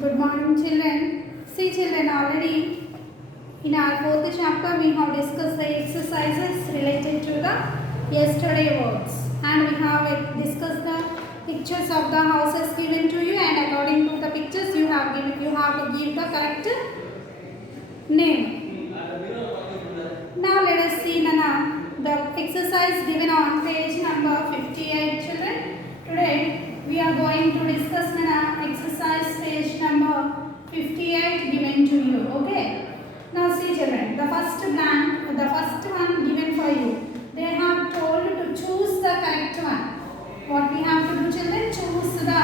Good morning, children. See, children, already in our fourth chapter we have discussed the exercises related to the yesterday words, and we have discussed the pictures of the houses given to you, and according to the pictures you have to give the correct name. Now let us see the exercise given on page number 58, children. Today we are going to discuss exercise page number 58 given to you. Okay. Now see, children, the first one given for you. They have told to choose the correct one. What we have to do, children? Choose the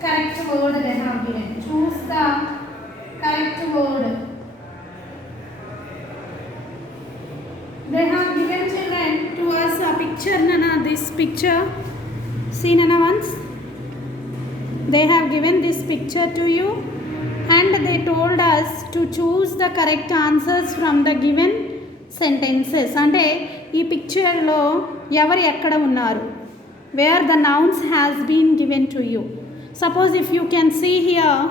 correct word they have given. Choose the correct word. They have given, children, to us a picture, this picture. See, once. They have given this picture to you, and they told us to choose the correct answers from the given sentences. అంటే ఈ పిక్చర్లో ఎవరు ఎక్కడ ఉన్నారు, where the nouns has been given to you. Suppose if you can see here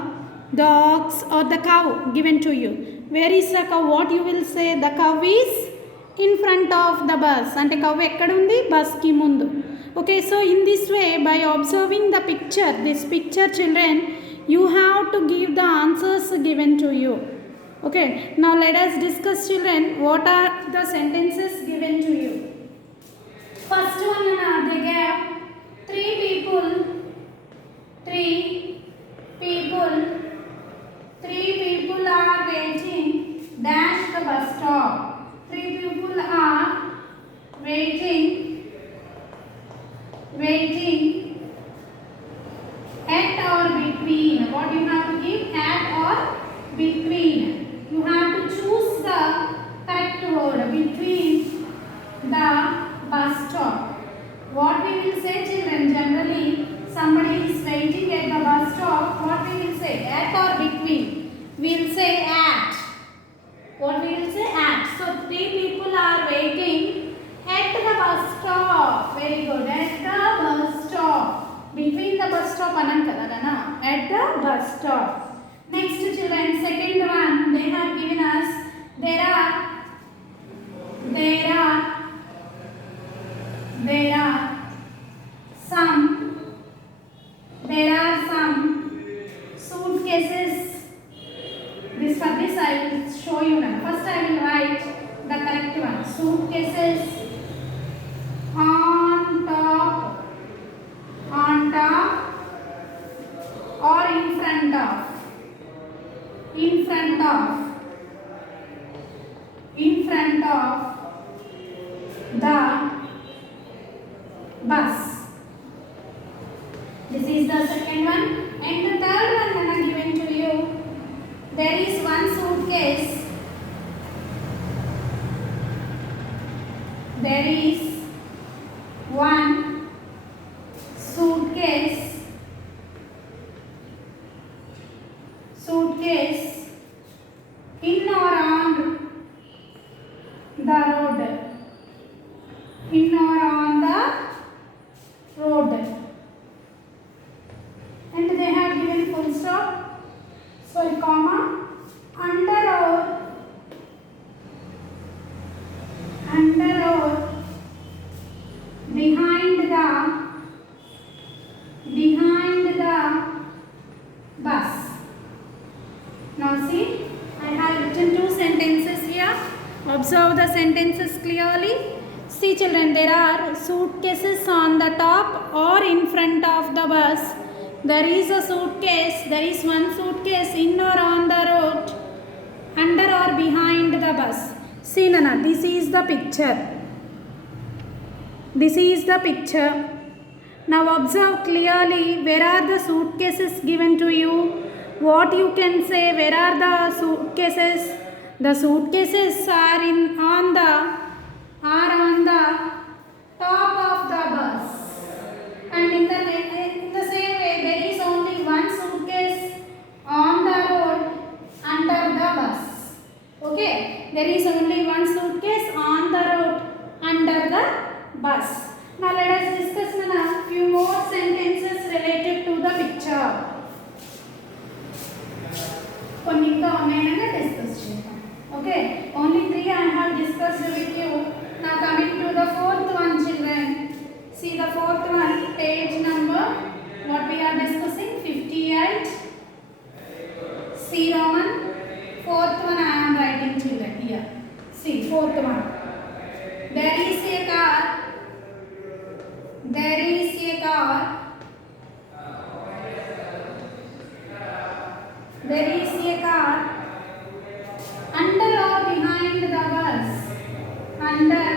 the ox or the cow given to you, where is the cow? What you will say? The cow is in front of the bus. అంటే cow ఎక్కడ ఉంది? Bus కి ముందు. Okay, so in this way, by observing the picture, this picture, children, you have to give the answers given to you. Okay, now let us discuss, children, what are the sentences given to you. First one, they gave three people are waiting dash the bus stop. Three people are waiting at or between. What you have to give? At or between. You have to choose the correct word. Between the bus stop. What we will say, children? Generally, somebody is waiting at the bus stop. What we will say? At or between? We will say at. What we will say? At. So three people are waiting at the bus stop. Very good. At the bus stop. Between the bus stop anantadana. At the bus stop. Next, children, second one, they have given us there are some suitcases. For this I will show you now. First I will write the correct one. Suitcases on top or in front of the bus. This is the second one. And the third one I given to you. There is one suitcase. There is one suitcase in or on the road. In or on the road. And they have given full stop. Sorry, comma. Under or behind the bus. Now see, I have written two sentences here. Observe the sentences clearly. See, children, there are suitcases on the top or in front of the bus. There is a suitcase. There is one suitcase in or on the road, under or behind the bus. See, Nana, this is the picture. Now observe clearly, where are the suitcases given to you? What you can say? Where are the suitcases? The suitcases are on the top of the bus. And in the same way, there is only one suitcase on the road under the bus. Okay, there is only one suitcase on the road under the bus. Now let us discuss few more sentences related to the picture. కొన్ని ఇంకా ఉన్నాయని discuss చేద్దాం. Okay, only 3 I have discussed with you. Now coming to the fourth one, children. See the fourth one, page number what we are discussing, 58. See Roman, fourth one I am writing, children, here. See fourth one. There is a car. There is a car. There is a car under or behind the bus. Under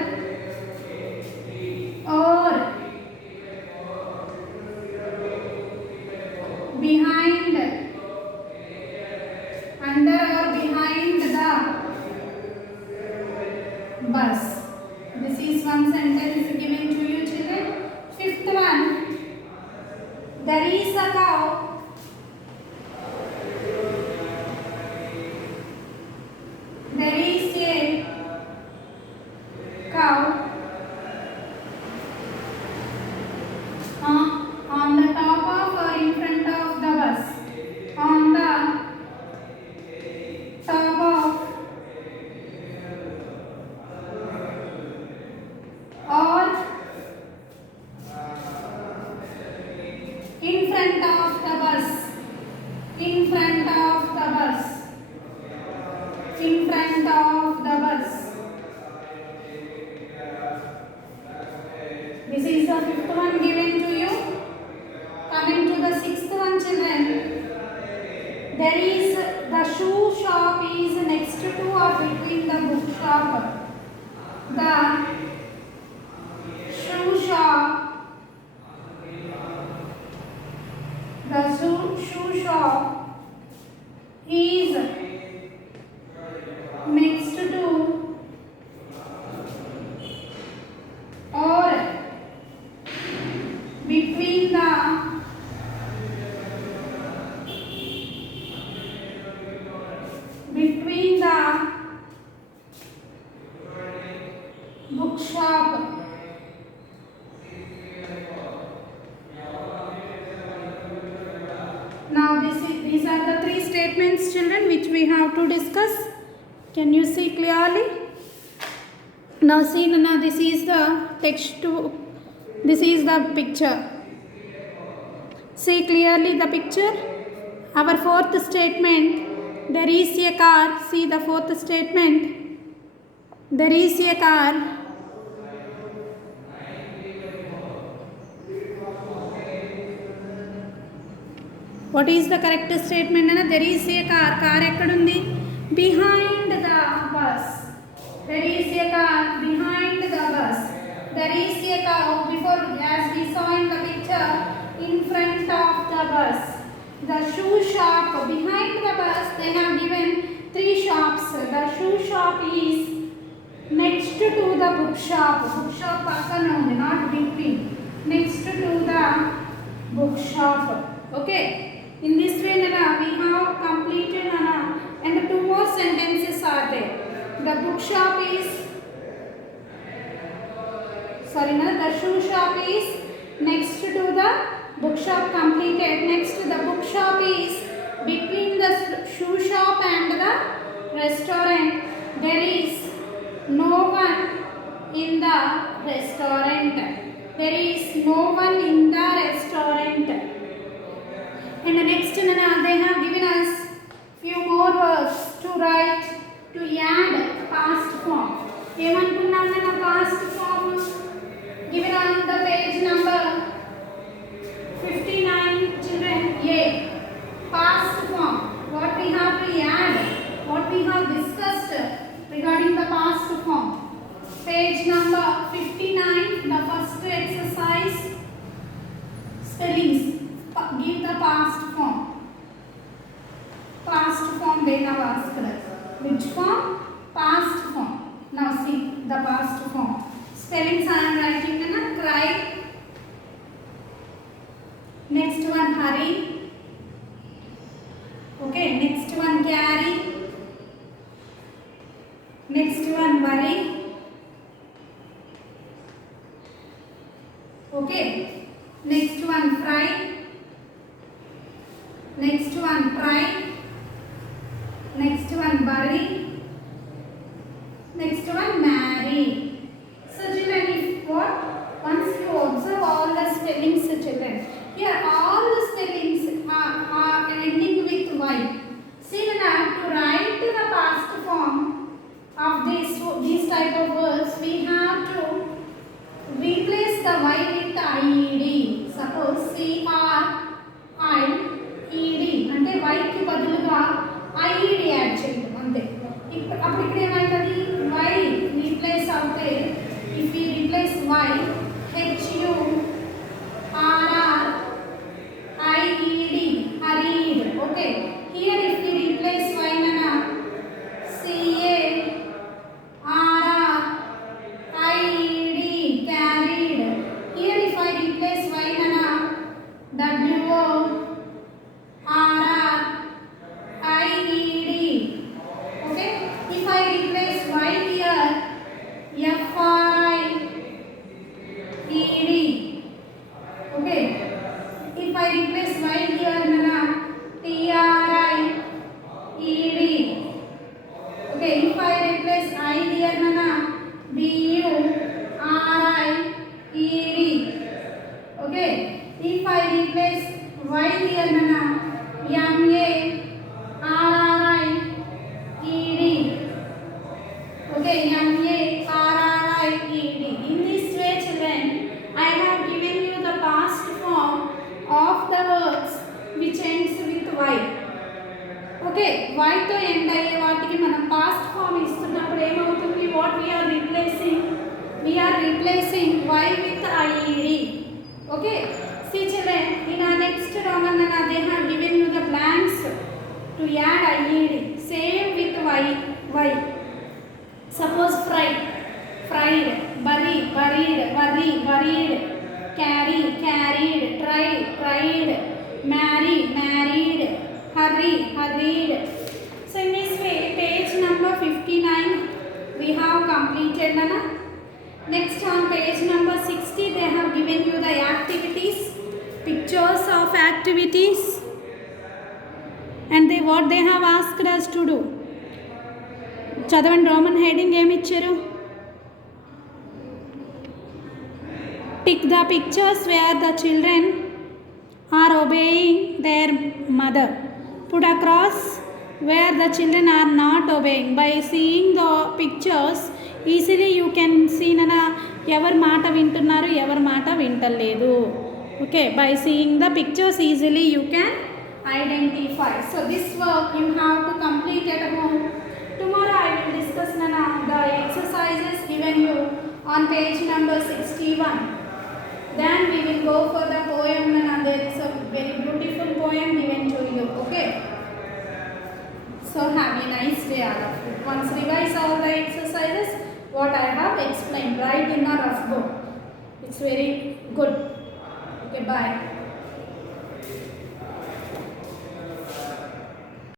or behind. Under or behind the bus. This is one sentence given to you, children. Fifth one. There is a cow. There is a cow on the top of or in front of the bus. On the top of or in front of the bus. In front of the bus. In front of the bus. This is the fifth one given to you. Coming to the sixth one, children. There is the shoe shop is next to or between the book shop. The shoe shop. The shoe shop is next to or between the bookshop. Now these are the 3 statements, children, which we have to discuss. Can you see clearly? Now see, now this is the text. This is the picture. See clearly the picture. Our fourth statement. There is a car. See the fourth statement. There is a car. What is the correct statement? There is a car. Car ekkadundi? Behind the bus. There is a car behind the bus. There is a cow before, as we saw in the picture, in front of the bus. The shoe shop behind the bus. They have given 3 shops. The shoe shop is next to the bookshop. Bookshop pakkana undi, not between. Next to the bookshop. Okay. In this way, we have completed and 2 more sentences are there. The bookshop is, the shoe shop is next to the bookshop, completed. Next, the bookshop is between the shoe shop and the restaurant. There is no one in the restaurant. There is no one in the restaurant. And the next, they have given us few more words to write, to add past form. Emantunna past form given on the page number 59, children. A. Past form. What we have to add, what we have discussed regarding the past form. Page number 59, the first exercise, spellings. Give the past form. Past form they have asked us. Which form? Past form. Now see the past form. Spellings I am writing in a cry. Next one, hurry. Okay, next one, carry. Next one, worry. Okay. Next one fry. Next one fry. Next one bury. Next one marry. So children, if what? Once you observe all the spellings, children, here all the spellings are ending with Y. See now, to write the past form of these type of words, we have to replace the Y with IED. Suppose CRIED అంటే Y కి బదులుగా IED add చేయడం అంతే. అప్పుడు ఇక్కడ ఏమైతుంది? Y replace అవుతే if we replace Y HURRIED hurried. Okay, here if we replace Y nana CARRIED carried. Here if I replace Y nana WORRIED. Okay, if I replace Y here FRIED. Okay, if I replace Y here nana TRIED. Okay, if I replace I here nana BURIED. Okay, if I replace Y here nana MARRIED. Okay, MARRIED. In this way, children, I have given you the past form of the words which ends with Y. Okay, Y to end అయ్యే వాటికి మనం past form ఇస్తున్నప్పుడు ఏమవుతుంది? What we are replacing? We are replacing Y with IED. Okay, see children, in our next Roman they have given you the blanks to add IED. Same with Y. Suppose fried, bury, buried, worry, worried, carry, carried, tried, marry, married, hurry, hurried. So in this way, page number 59 we have completed. Nana. Next on page number 60 they have given you the activities, pictures of activities, and what they have asked us to do. చదవండి. Roman heading ఏమి ఇచ్చారు? Tick the pictures where the children are obeying their mother. Put a cross where the children are not obeying. By seeing the pictures easily you can see ననా ఎవరి మాట వింటున్నారు, ఎవరి మాట వింటలేదు. Okay, by seeing the pictures easily you can identify. So this work you have to complete at home. Tomorrow I will discuss nana the exercises given you on page number 61. Then we will go for the poem. Nana, there is a very beautiful poem given to you. Okay, so have a nice day all of you. Once revise all the exercises what I have explained, write in a rough book. It's very good. Okay, bye.